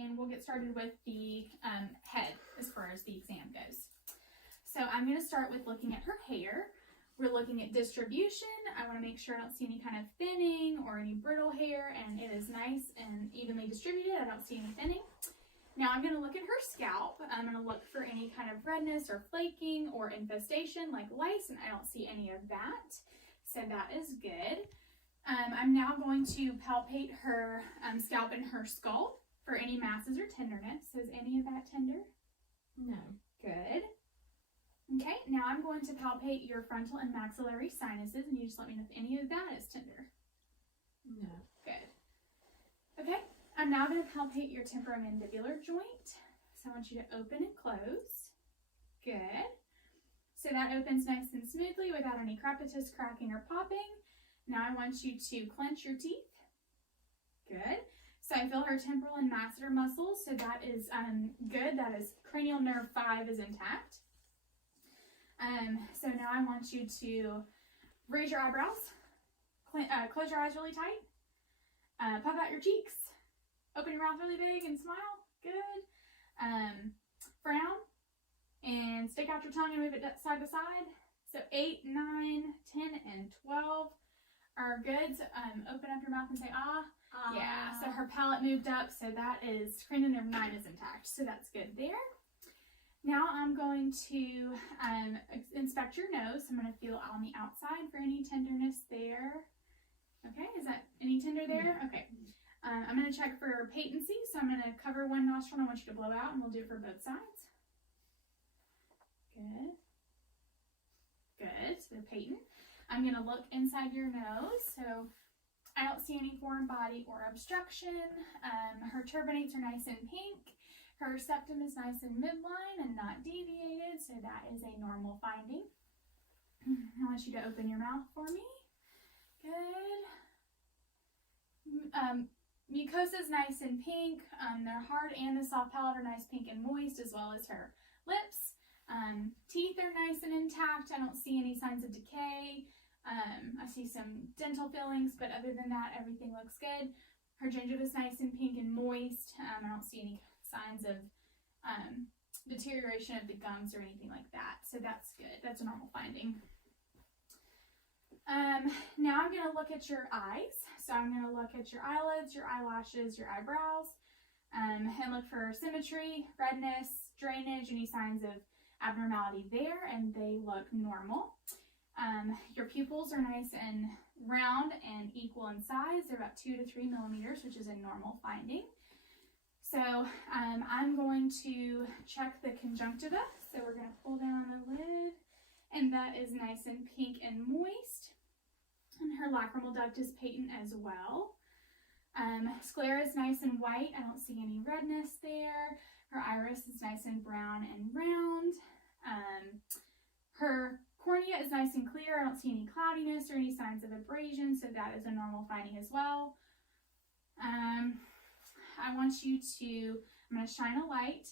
and we'll get started with the head as far as the exam goes. So I'm going to start with looking at her hair. We're looking at distribution. I want to make sure I don't see any kind of thinning or any brittle hair, and it is nice and evenly distributed. I don't see any thinning. Now I'm going to look at her scalp. I'm going to look for any kind of redness or flaking or infestation like lice, and I don't see any of that. So that is good. I'm now going to palpate her scalp and her skull for any masses or tenderness. Is any of that tender? No. Good. Okay, now I'm going to palpate your frontal and maxillary sinuses, and you just let me know if any of that is tender. No. Good. Okay, I'm now going to palpate your temporomandibular joint. So I want you to open and close. Good. So that opens nice and smoothly without any crepitus, cracking, or popping. Now I want you to clench your teeth. Good. So I feel her temporal and masseter muscles, so that is good. That is cranial nerve 5 is intact. So now I want you to raise your eyebrows, close your eyes really tight, puff out your cheeks, open your mouth really big and smile. Good. Frown and stick out your tongue and move it side to side. So 8, 9, 10, and 12 are good. So, open up your mouth and say ah. Yeah, so her palate moved up, so that is cranial nerve 9 is intact. So that's good there. Now I'm going to inspect your nose. I'm going to feel on the outside for any tenderness there. Okay, is that any tender there? Okay. I'm going to check for patency. So I'm going to cover one nostril and I want you to blow out, and we'll do it for both sides. Good. Good, so they're patent. I'm going to look inside your nose. So I don't see any foreign body or obstruction. Her turbinates are nice and pink. Her septum is nice and midline and not deviated, so that is a normal finding. I want you to open your mouth for me. Good. Mucosa is nice and pink. Their hard and the soft palate are nice pink and moist, as well as her lips. Teeth are nice and intact. I don't see any signs of decay. I see some dental fillings, but other than that, everything looks good. Her gingiva is nice and pink and moist. I don't see any signs of deterioration of the gums or anything like that. So that's good. That's a normal finding. Now I'm going to look at your eyes. So I'm going to look at your eyelids, your eyelashes, your eyebrows, and look for symmetry, redness, drainage, any signs of abnormality there, and they look normal. Your pupils are nice and round and equal in size. They're about 2 to 3 millimeters, which is a normal finding. So I'm going to check the conjunctiva. So we're going to pull down on the lid, and that is nice and pink and moist. And her lacrimal duct is patent as well. Sclera is nice and white. I don't see any redness there. Her iris is nice and brown and round. Her cornea is nice and clear. I don't see any cloudiness or any signs of abrasion, so that is a normal finding as well. I want you to, I'm going to shine a light,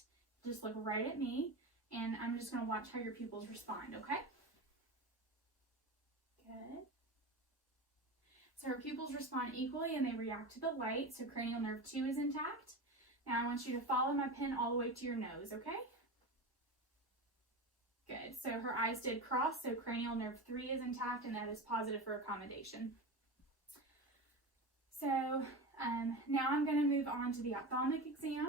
just look right at me, and I'm just going to watch how your pupils respond, okay? Good. So her pupils respond equally and they react to the light, so cranial nerve 2 is intact. Now I want you to follow my pen all the way to your nose, okay? Good. So her eyes did cross, so cranial nerve 3 is intact, and that is positive for accommodation. So now I'm going to move on to the ophthalmic exam.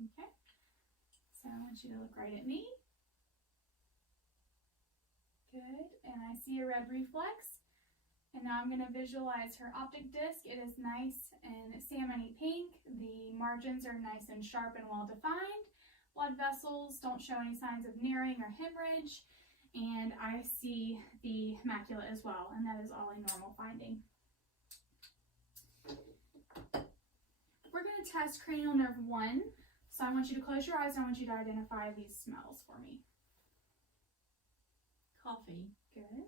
Okay, so I want you to look right at me. Good, and I see a red reflex. And now I'm going to visualize her optic disc. It is nice and salmony pink. The margins are nice and sharp and well defined. Blood vessels don't show any signs of narrowing or hemorrhage. And I see the macula as well, and that is all a normal finding. We're going to test cranial nerve 1. So I want you to close your eyes and I want you to identify these smells for me. Coffee. Good.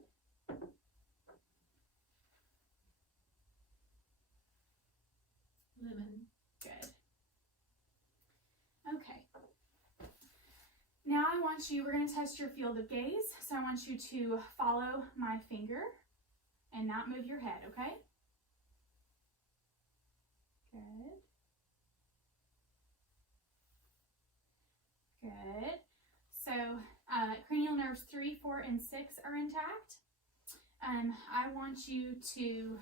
Lemon. Good. Okay. we're going to test your field of gaze. So I want you to follow my finger and not move your head, okay? Good. Good. So cranial nerves 3, 4, and 6 are intact. I want you to,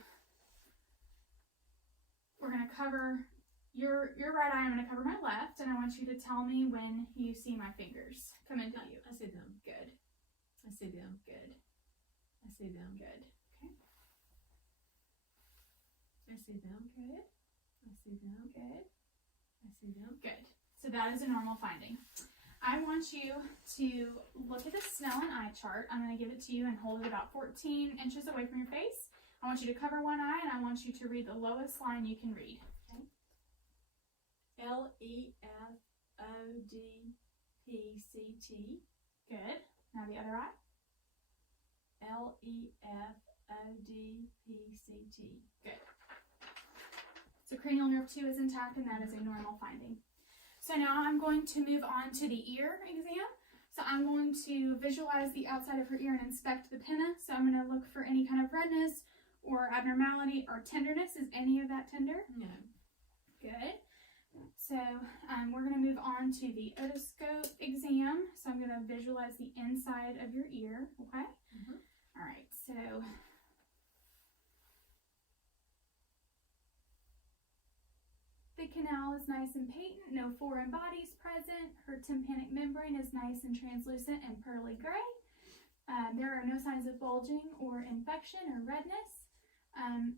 we're going to cover your right eye, I'm going to cover my left, and I want you to tell me when you see my fingers come into you. I see them. Good. I see them. Good. I see them. Good. Okay. I see them. Good. I see them. Good. I see them. Good. So that is a normal finding. I want you to look at the Snellen eye chart. I'm going to give it to you and hold it about 14 inches away from your face. I want you to cover one eye, and I want you to read the lowest line you can read. Okay. L-E-F-O-D-P-C-T. Good. Now the other eye. L-E-F-O-D-P-C-T. Good. So cranial nerve 2 is intact, and that is a normal finding. So now I'm going to move on to the ear exam. So I'm going to visualize the outside of her ear and inspect the pinna. So I'm going to look for any kind of redness or abnormality or tenderness. Is any of that tender? No. Good. So we're going to move on to the otoscope exam. So I'm going to visualize the inside of your ear. Okay? Mm-hmm. All right. So the canal is nice and patent, no foreign bodies present. Her tympanic membrane is nice and translucent and pearly gray. There are no signs of bulging or infection or redness.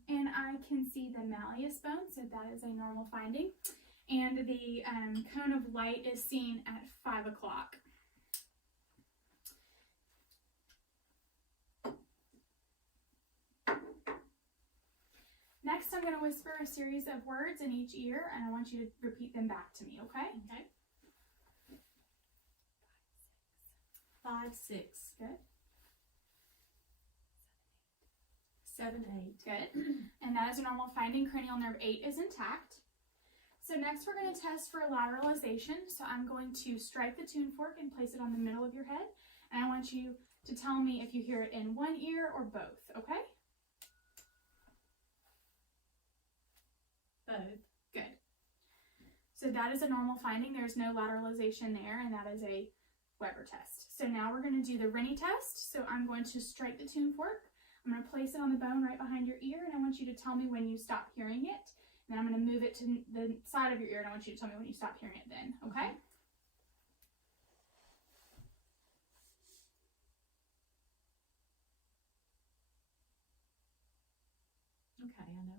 And I can see the malleus bone, so that is a normal finding. And the cone of light is seen at 5 o'clock. Next, I'm going to whisper a series of words in each ear, and I want you to repeat them back to me, okay? Okay. 5, 6. Good. 7, 8. Good. And that is a normal finding. Cranial nerve 8 is intact. So next we're going to test for lateralization. So I'm going to strike the tune fork and place it on the middle of your head. And I want you to tell me if you hear it in one ear or both, okay? Both. Good. So that is a normal finding. There's no lateralization there, and that is a Weber test. So now we're going to do the Rennie test. So I'm going to strike the tune fork. I'm going to place it on the bone right behind your ear, and I want you to tell me when you stop hearing it. And then I'm going to move it to the side of your ear, and I want you to tell me when you stop hearing it then, okay? Okay, I know.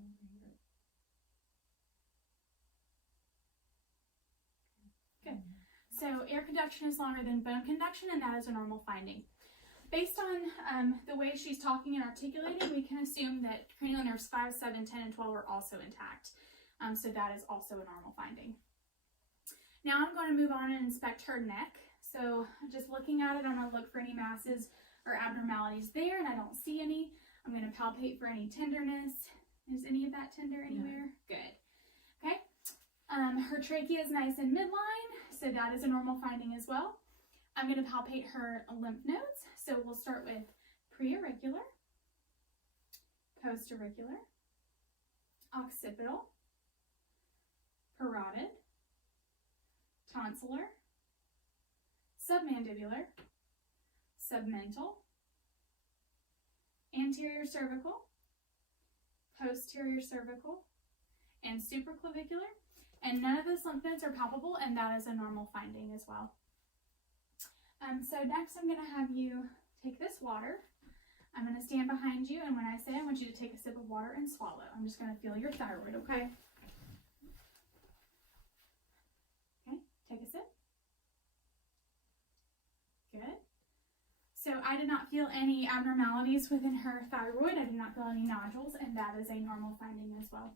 Good. So air conduction is longer than bone conduction, and that is a normal finding. Based on the way she's talking and articulating, we can assume that cranial nerves 5, 7, 10, and 12 are also intact. So that is also a normal finding. Now I'm going to move on and inspect her neck. So just looking at it, I'm going to look for any masses or abnormalities there, and I don't see any. I'm going to palpate for any tenderness. Is any of that tender anywhere? No. Good. Okay. Her trachea is nice and midline, so that is a normal finding as well. I'm going to palpate her lymph nodes. So we'll start with preauricular, postauricular, occipital, parotid, tonsillar, submandibular, submental, anterior cervical, posterior cervical, and supraclavicular. And none of those lymph nodes are palpable, and that is a normal finding as well. So next I'm going to have you take this water. I'm going to stand behind you, and when I say I want you to take a sip of water and swallow. I'm just going to feel your thyroid, okay? Okay, take a sip. Good. So I did not feel any abnormalities within her thyroid. I did not feel any nodules, and that is a normal finding as well.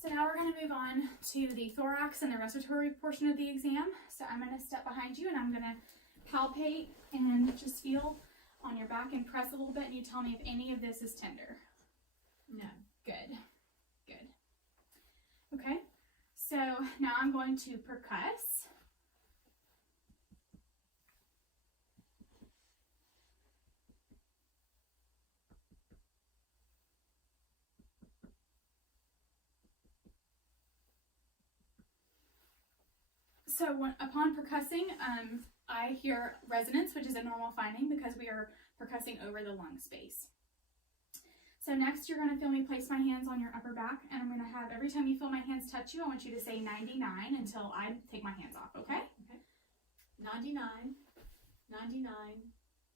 So now we're going to move on to the thorax and the respiratory portion of the exam. So I'm going to step behind you, and I'm going to palpate and just feel on your back and press a little bit, and you tell me if any of this is tender. No. Good. Good. Okay. So now I'm going to percuss. So upon percussing, I hear resonance, which is a normal finding because we are percussing over the lung space. So next you're going to feel me place my hands on your upper back, and I'm going to have, every time you feel my hands touch you, I want you to say 99 until I take my hands off, okay? Okay. 99, 99,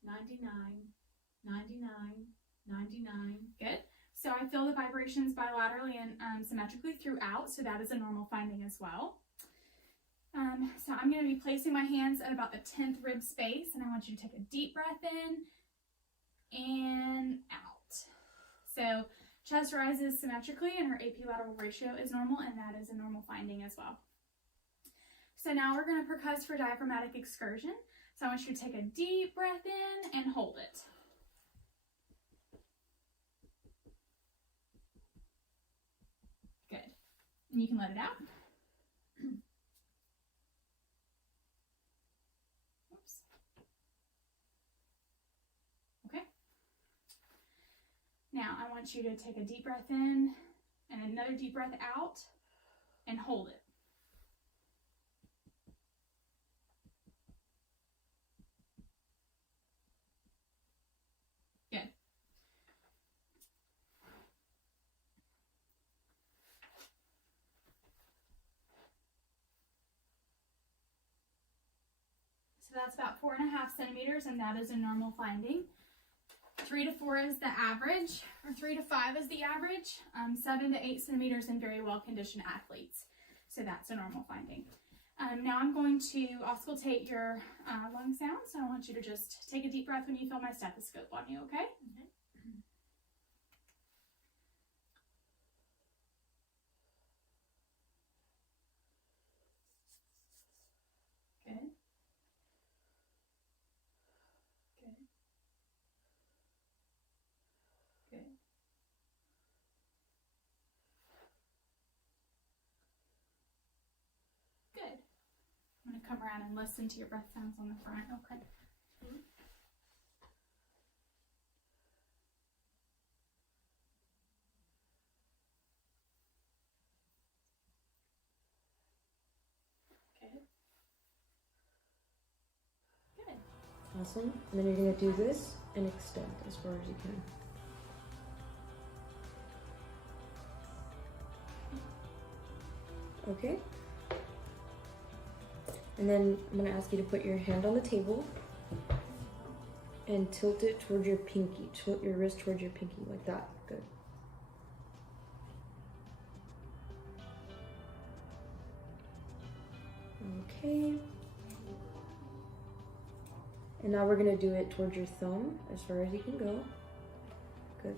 99, 99, 99. Good. So I feel the vibrations bilaterally and symmetrically throughout, so that is a normal finding as well. So I'm going to be placing my hands at about the 10th rib space, and I want you to take a deep breath in and out. So chest rises symmetrically and her AP lateral ratio is normal, and that is a normal finding as well. So now we're going to percuss for diaphragmatic excursion. So I want you to take a deep breath in and hold it. Good. And you can let it out. Oops. Okay. Now I want you to take a deep breath in and another deep breath out and hold it. Good. So that's about 4.5 centimeters, and that is a normal finding. 3 to 4 is the average, or 3 to 5 is the average. 7 to 8 centimeters in very well-conditioned athletes. So that's a normal finding. Now I'm going to auscultate your lung sounds. So I want you to just take a deep breath when you feel my stethoscope on you, okay? Okay. Good. Good. Good. Good. I'm going to come around and listen to your breath sounds on the front, okay? Good. Good. Awesome. And then you're going to do this and extend as far as you can. Okay. And then I'm going to ask you to put your hand on the table and tilt it towards your pinky. Tilt your wrist towards your pinky like that. Good. Okay. And now we're going to do it towards your thumb as far as you can go. Good.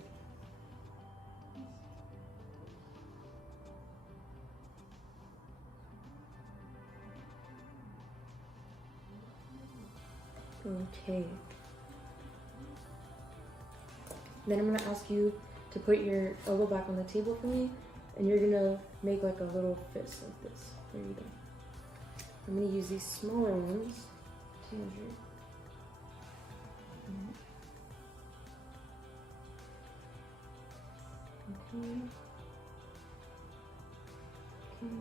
Okay. Then I'm going to ask you to put your elbow back on the table for me, and you're going to make like a little fist like this. There you go. I'm going to use these smaller ones to measure. Okay. Okay.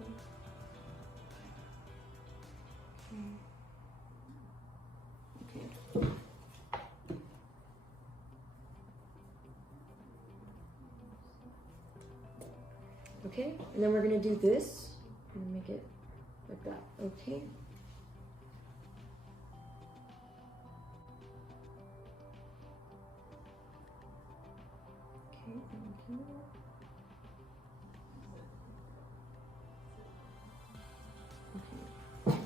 Okay. Okay, and then we're gonna do this and make it like that. Okay. Okay, thank you. Okay.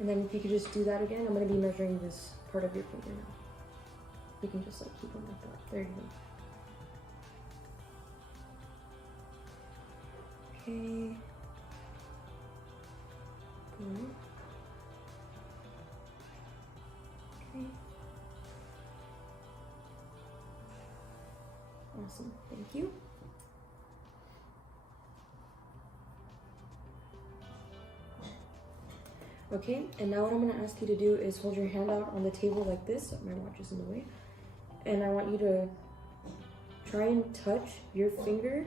And then if you could just do that again, I'm going to be measuring this part of your finger now. You can just like keep them like that. There you go. Okay. Good. Okay. Awesome. Thank you. Okay, and now what I'm going to ask you to do is hold your hand out on the table like this. My watch is in the way. And I want you to try and touch your finger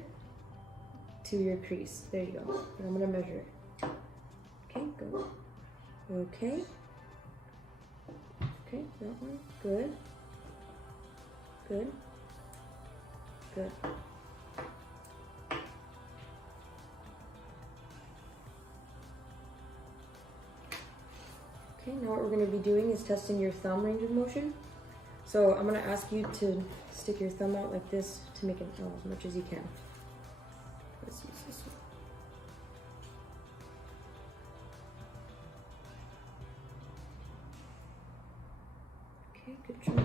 to your crease. There you go. And I'm gonna measure. Okay, go. Okay. Okay, that one. Good. Good. Good. Okay, now what we're going to be doing is testing your thumb range of motion. So I'm going to ask you to stick your thumb out like this to make it L as much as you can. Let's use this one. Okay, good job.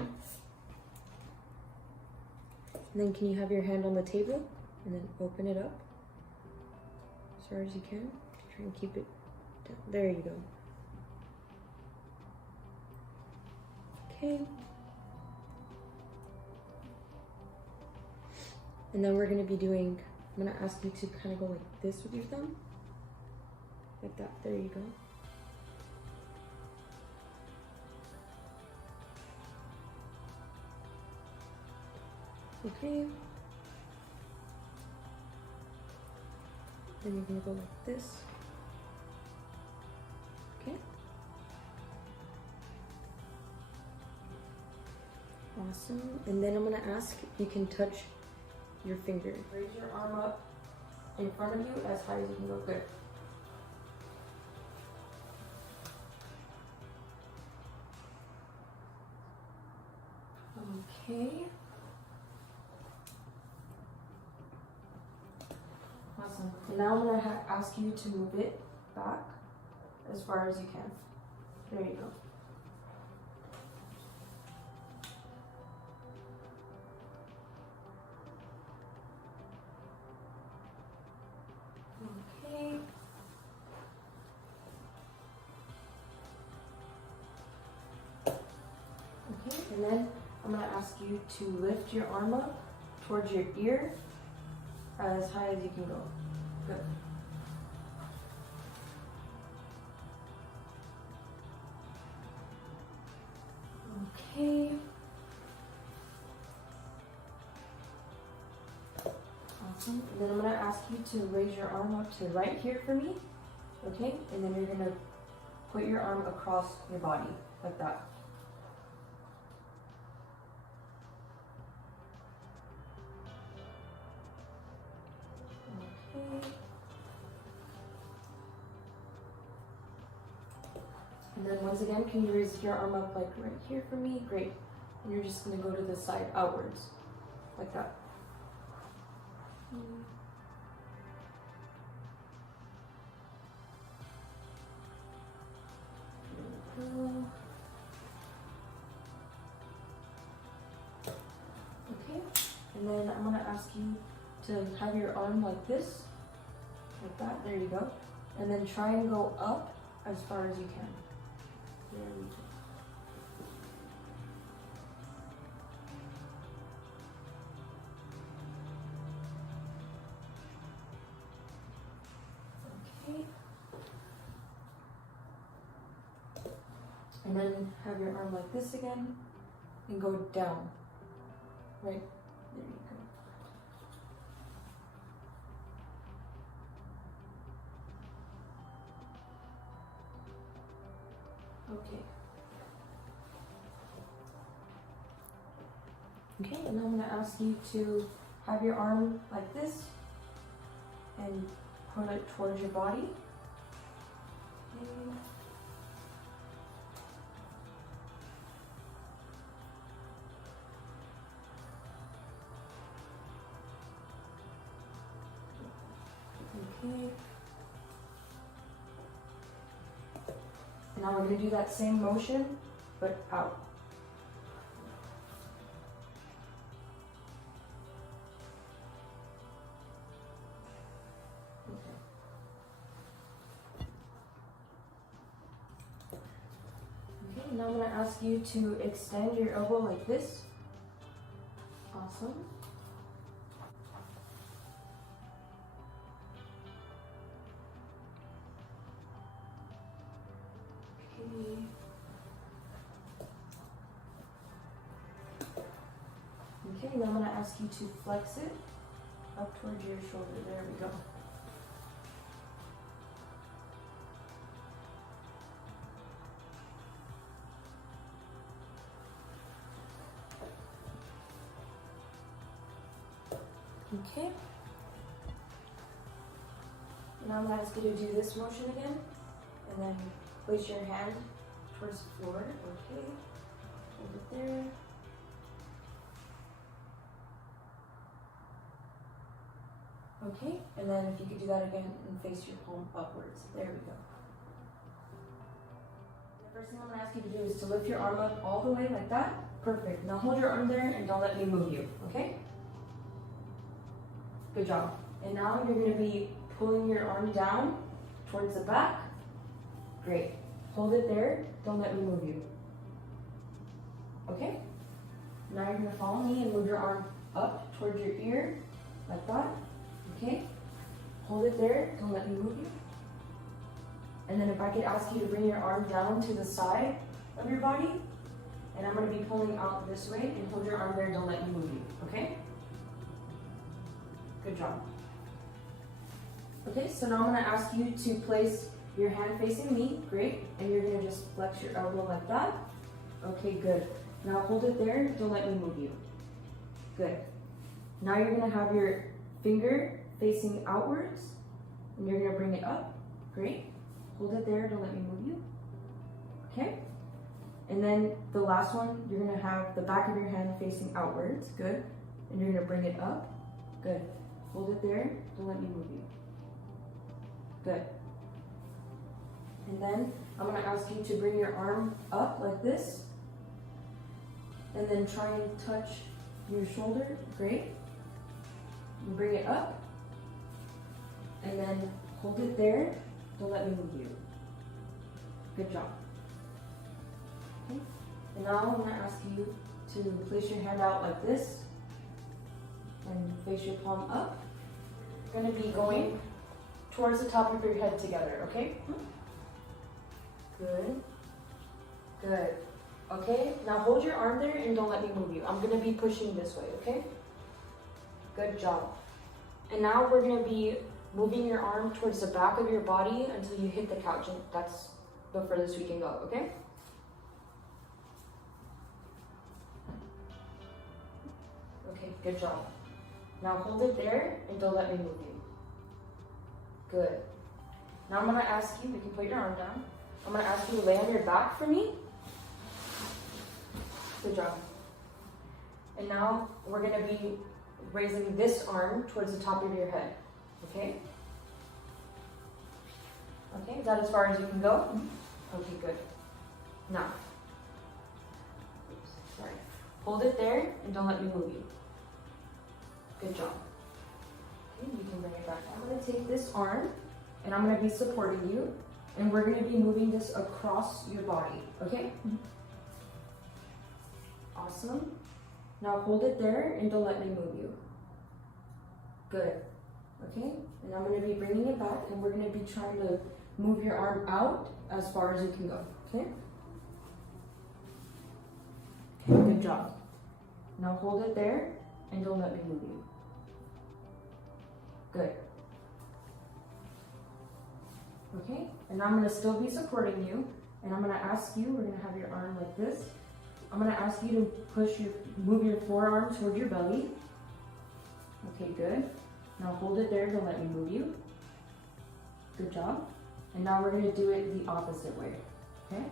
And then can you have your hand on the table and then open it up as far as you can. Try and keep it down. There you go. Okay. And then we're going to be doing, I'm going to ask you to kind of go like this with your thumb. Like that. There you go. Okay. Then you're going to go like this. Okay. Awesome. And then I'm going to ask if you can touch your finger. Raise your arm up in front of you as high as you can go. Good. Okay. Awesome. And now I'm going to ask you to move it back as far as you can. There you go. Okay. Okay, and then I'm going to ask you to lift your arm up towards your ear as high as you can go. Good. Okay. Awesome. And then I'm going to ask you to raise your arm up to right here for me. Okay? And then you're going to put your arm across your body like that. Okay. And then once again, can you raise your arm up like right here for me? Great. And you're just going to go to the side outwards like that. Okay, and then I'm going to ask you to have your arm like this, like that, there you go, and then try and go up as far as you can. There we go. Okay. And then have your arm like this again and go down. Right, there you go. Okay. Okay, and now I'm going to ask you to have your arm like this and put it towards your body. Okay. Okay. And now we're going to do that same motion, but out. Okay, now I'm going to ask you to extend your elbow like this. Awesome. Okay, Okay, now I'm gonna ask you to flex it up towards your shoulder. There we go. Okay. Now I'm gonna ask you to do this motion again, and then place your hand towards the floor. Okay. Hold it there. Okay, and then if you could do that again and face your palm upwards. There we go. The first thing I'm gonna ask you to do is to lift your arm up all the way like that. Perfect. Now hold your arm there and don't let me move you, okay? Good job. And now you're gonna be pulling your arm down towards the back. Great. Hold it there. Don't let me move you. Okay? Now you're gonna follow me and move your arm up towards your ear like that. Okay? Hold it there. Don't let me move you. And then if I could ask you to bring your arm down to the side of your body, and I'm gonna be pulling out this way, and hold your arm there. Don't let me move you. Okay? Good job. Okay, so now I'm gonna ask you to place your hand facing me. Great. And you're gonna just flex your elbow like that. Okay, good. Now hold it there. Don't let me move you. Good. Now you're gonna have your finger facing outwards, and you're gonna bring it up. Great. Hold it there. Don't let me move you. Okay. And then the last one, you're gonna have the back of your hand facing outwards. Good. And you're gonna bring it up. Good. Hold it there. Don't let me move you. Good. And then I'm gonna ask you to bring your arm up like this, and then try and touch your shoulder. Great. And bring it up, and then hold it there. Don't let me move you. Good job. Okay. And now I'm gonna ask you to place your hand out like this and face your palm up. We're gonna be going towards the top of your head together, okay? Good. Good. Okay, now hold your arm there and don't let me move you. I'm gonna be pushing this way, okay? Good job. And now we're gonna be moving your arm towards the back of your body until you hit the couch, and that's the furthest we can go, okay? Okay, good job. Now hold it there and don't let me move you. Good. Now I'm gonna ask you, you can put your arm down. I'm gonna ask you to lay on your back for me. Good job. And now we're gonna be raising this arm towards the top of your head. Okay? Okay, is that as far as you can go? Okay, good. Now, oops, sorry. Hold it there and don't let me move you. Good job. Okay, you can bring it back. I'm gonna take this arm and I'm gonna be supporting you, and we're gonna be moving this across your body, okay? Awesome. Now hold it there and don't let me move you. Good. Okay, and I'm gonna be bringing it back, and we're gonna be trying to move your arm out as far as you can go, okay? Okay, good job. Now hold it there and don't let me move you. Good. Okay, and I'm gonna still be supporting you, and I'm gonna ask you, we're gonna have your arm like this. I'm gonna ask you to move your forearm toward your belly. Okay, good. Now hold it there, don't let me move you. Good job. And now we're gonna do it the opposite way, okay?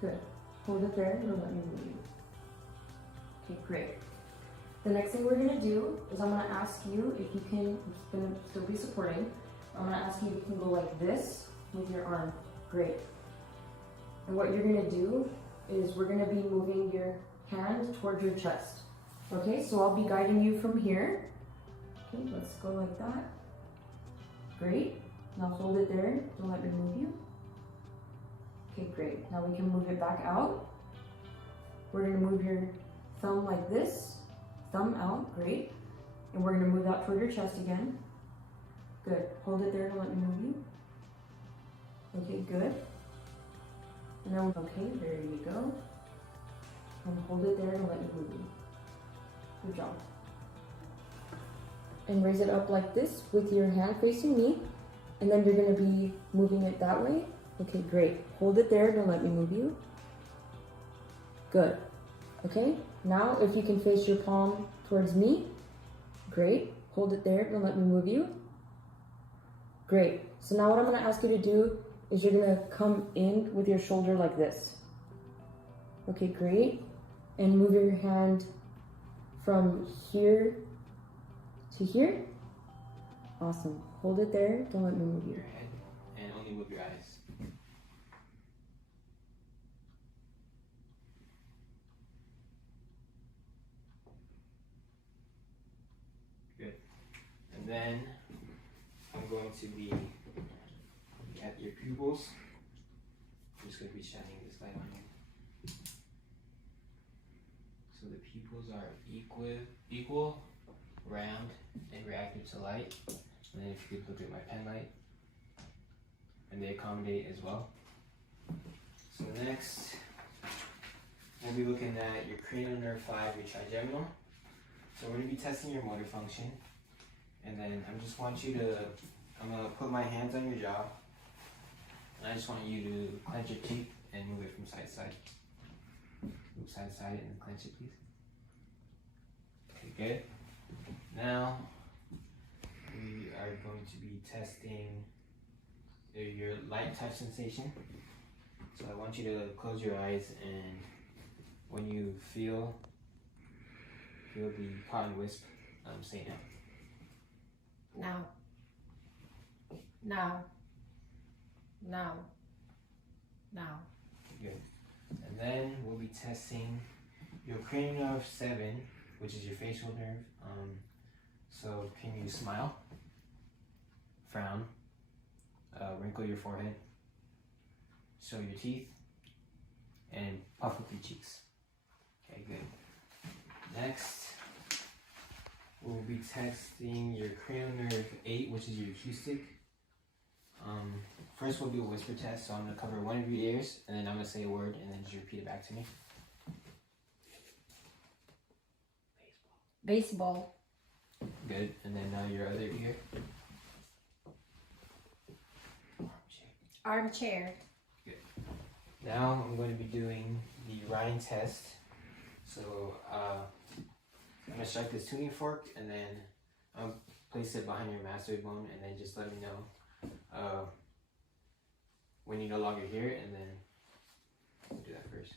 Good. Hold it there, don't let me move you. Okay, great. The next thing we're gonna do is I'm gonna ask you if you can, it's gonna still be supporting, I'm gonna ask you if you can go like this with your arm. Great. And what you're gonna do is we're gonna be moving your hand towards your chest. Okay, so I'll be guiding you from here. Okay, let's go like that. Great. Now hold it there, don't let me move you. Okay, great. Now we can move it back out. We're gonna move your thumb like this, thumb out, great. And we're gonna move out toward your chest again. Good. Hold it there, don't let me move you. Okay, good. And then, okay, there you go. And hold it there and let you move you. Good job. And raise it up like this with your hand facing me. And then you're gonna be moving it that way. Okay, great. Hold it there, don't let me move you. Good. Okay, now if you can face your palm towards me. Great. Hold it there, don't let me move you. Great. So now what I'm gonna ask you to do is you're gonna come in with your shoulder like this. Okay, great. And move your hand from here to here. Awesome. Hold it there, don't let me move you. Your head and only move your eyes. Good. And then I'm going to be at your pupils. I'm just going to be shining this light on you. So the pupils are equal, round, and reactive to light. And then if you could look at my pen light, and they accommodate as well. So next, we'll be looking at your cranial nerve 5, your trigeminal. So we're going to be testing your motor function. And then I just want you to, I'm going to put my hands on your jaw. And I just want you to clench your teeth and move it from side to side. Move side to side and clench it, please. Okay, good. Now, we are going to be testing your light touch sensation. So I want you to close your eyes, and when you feel the cotton wisp, say now. Now. Now. Now. Now. Good. And then we'll be testing your cranial nerve 7, which is your facial nerve. So can you smile, frown, wrinkle your forehead, show your teeth, and puff up your cheeks. Okay, good. Next, we'll be testing your cranial nerve 8, which is your acoustic. First we'll do a whisper test, so I'm going to cover one of your ears, and then I'm going to say a word, and then just repeat it back to me. Baseball. Good. And then now your other ear. Armchair. Good. Now I'm going to be doing the riding test. So I'm going to strike this tuning fork, and then I'll place it behind your mastoid bone, and then just let me know when you no longer hear it, and then we'll do that first.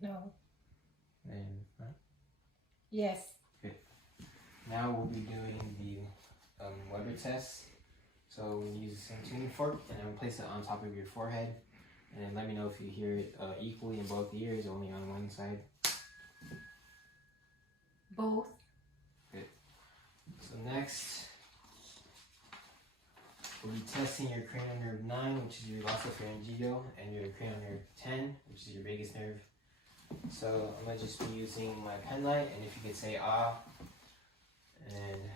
No. And Yes. good. Now we'll be doing the Weber test. So we use the same tuning fork, and I'm gonna place it on top of your forehead, and then let me know if you hear it equally in both ears, only on one side. Both. Good. So next, we'll be testing your cranial nerve 9, which is your glossopharyngeal, and your cranial nerve 10, which is your vagus nerve. So I'm gonna just be using my pen light, and if you could say ah, and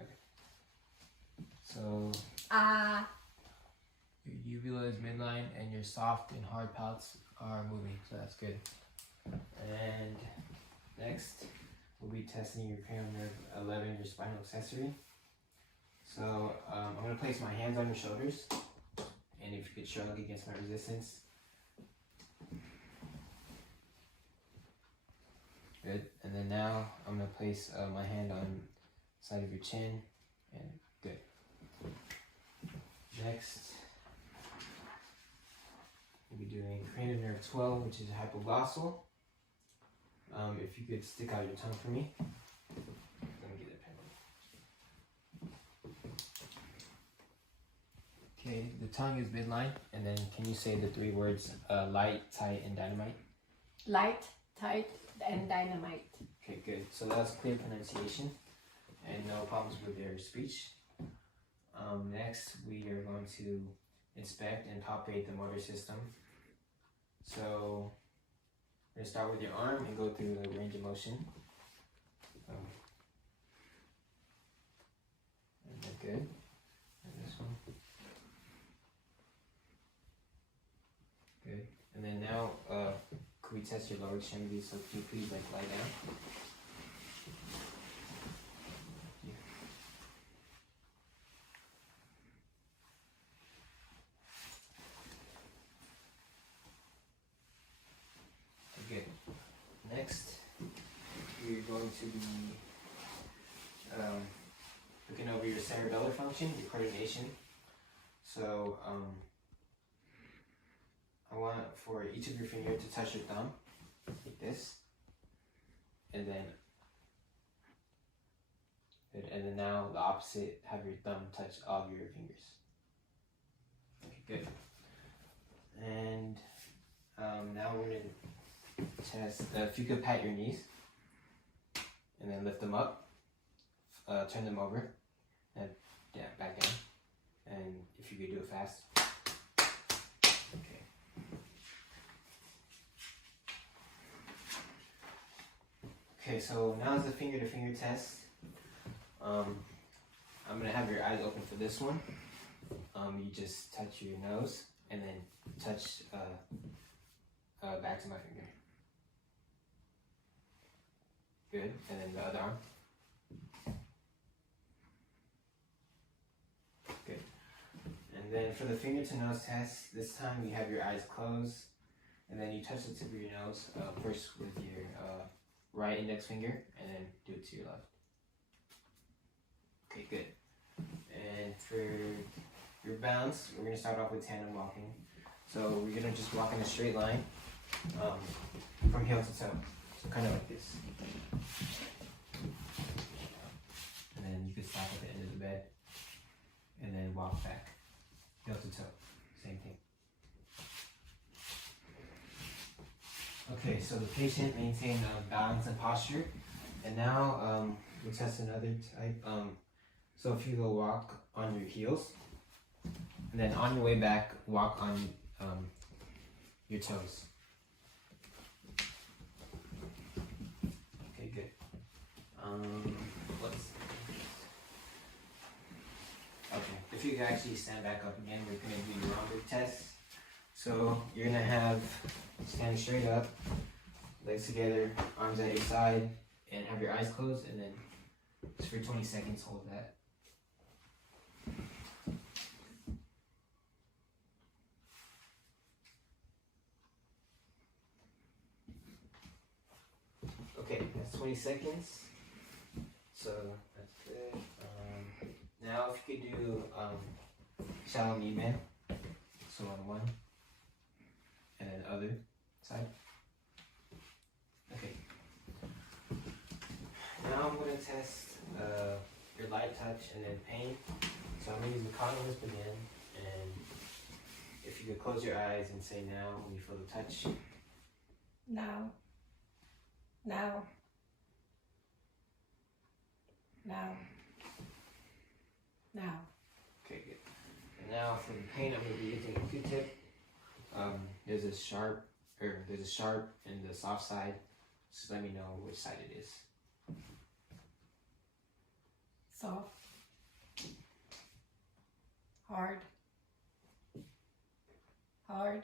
okay. So your uvula is midline, and your soft and hard pouts are moving, so that's good. And next, we'll be testing your cranial nerve 11, your spinal accessory. So I'm gonna place my hands on your shoulders. And if you could shrug against my resistance. Good. And then now I'm going to place my hand on the side of your chin. And good. Next, we'll be doing cranial nerve 12, which is hypoglossal. If you could stick out your tongue for me. Let me get that pen. Okay, the tongue is midline, and then can you say the 3 words light, tight, and dynamite? Light, tight, and dynamite. Okay, good. So that was clear pronunciation and no problems with your speech. Next, we are going to inspect and palpate the motor system. So We're gonna start with your arm and go through the range of motion. And then good. And this one. Good. And then now, could we test your lower extremities? So can you please like lie down? Yeah. Good. Next, we're going to be looking over your cerebellar function, your coordination. So I want for each of your fingers to touch your thumb, like this, and then now the opposite, have your thumb touch all of your fingers. Okay, good. And now we're gonna test if you could pat your knees, and then lift them up, turn them over, and back down. And if you could do it fast. Okay. Okay, so now is the finger to finger test. I'm gonna have your eyes open for this one. You just touch your nose and then touch back to my finger. Good, and then the other arm. Good. And then for the finger to nose test, this time you have your eyes closed, and then you touch the tip of your nose first with your right index finger, and then do it to your left. Okay, good. And for your bounce, we're gonna start off with tandem walking. So we're gonna just walk in a straight line from heel to toe. So kind of like this. And then you can stop at the end of the bed and then walk back, heel to toe, same thing. Okay, so the patient maintained balance and posture. And now we'll test another type. So if you go walk on your heels, and then on your way back, walk on your toes. Okay, good. Okay, if you could actually stand back up again, we're gonna do your arm break test. So you're gonna have stand straight up, legs together, arms at your side, and have your eyes closed, and then just for 20 seconds hold that. Okay, that's 20 seconds. So that's good. Now if you could do shallow knee bend. So on one and then the other side. Okay. Now I'm going to test your light touch and then pain. So I'm going to use the cotton wisp again, and if you could close your eyes and say now when you feel the touch. Now. Now. Now. Now. Okay, good. And now for the pain, I'm going to be using a Q-tip. There's a sharp and the soft side. Just let me know which side it is. Soft. Hard. Hard.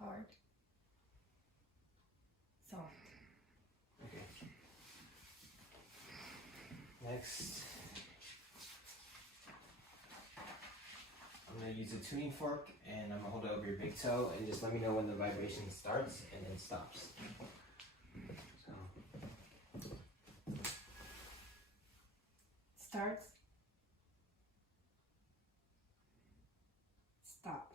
Hard. Soft. Okay. Next, I'm going to use a tuning fork, and I'm going to hold it over your big toe, and just let me know when the vibration starts and then stops. So. Starts. Stop.